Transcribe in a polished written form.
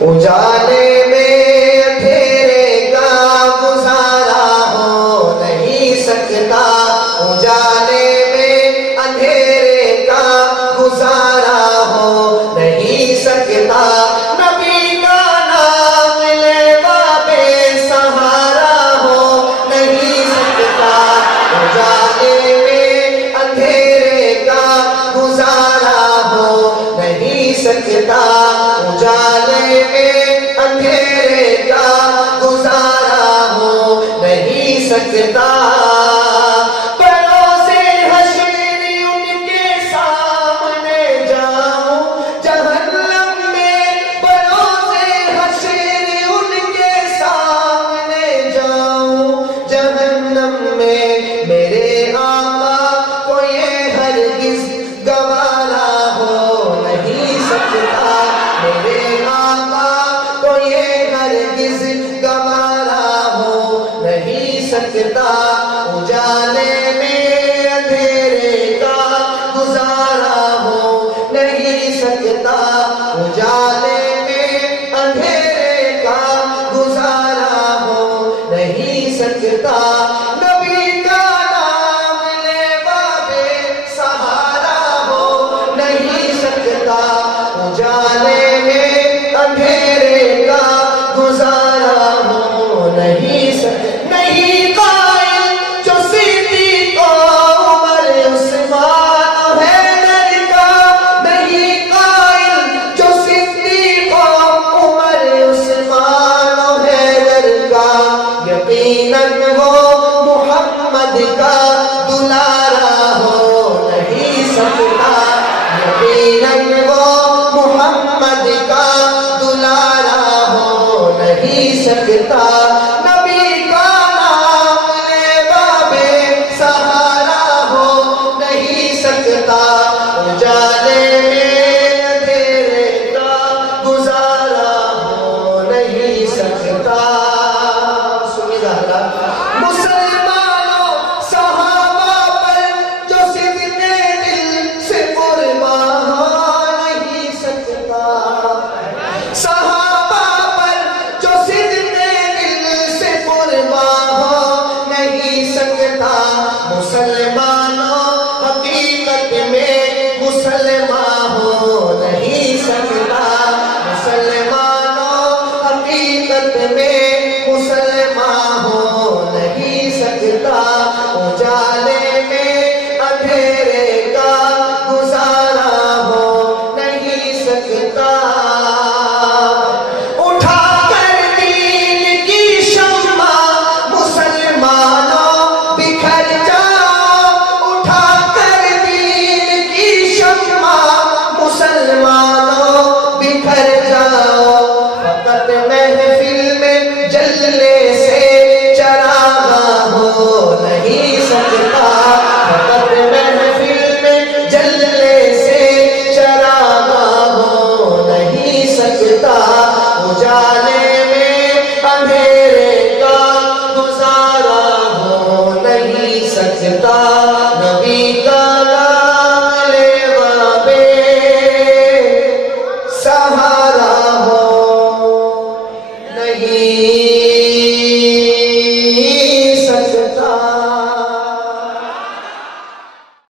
اجالے میں اندھیرے کا گزارا ہو نہیں سکتا، اجالے میں اندھیرے کا گزارا ہو نہیں سکتا، نبی کا نام لیوا بے سہارا ہو نہیں سکتا، اجالے میں اندھیرے کا گزارا ہو نہیں سکتا، اجالے میں اندھیرے کا گزارا ہو نہیں سکتا، بروز حشر ان کے سامنے جاؤں جہنم میں، بروز حشر ان کے سامنے جاؤں جہنم میں، میرے آقا کو یہ ہرگز گوارا ہو نہیں سکتا، میرے آقا کو یہ ہرگز گوارا ہو نہیں سکتا، اجالے میں اندھیرے کا گزارا ہو نہیں سکتا، اجالے میں اندھیرے کا گزارا ہو نہیں سکتا، نبی کا نام لیوا بے سہارا ہو نہیں سکتا، اجالے میں اندھیرے کا گزارا ہو نہیں سکتا، نہیں قائل جو صدیق عمر عثمان حیدر کا، نہیں قائل جو صدیق عمر عثمان حیدر کا، یقیناً وہ محمد کا دلارا ہو نہیں سکتا، یقیناً وہ محمد کا دلارا ہو نہیں سکتا،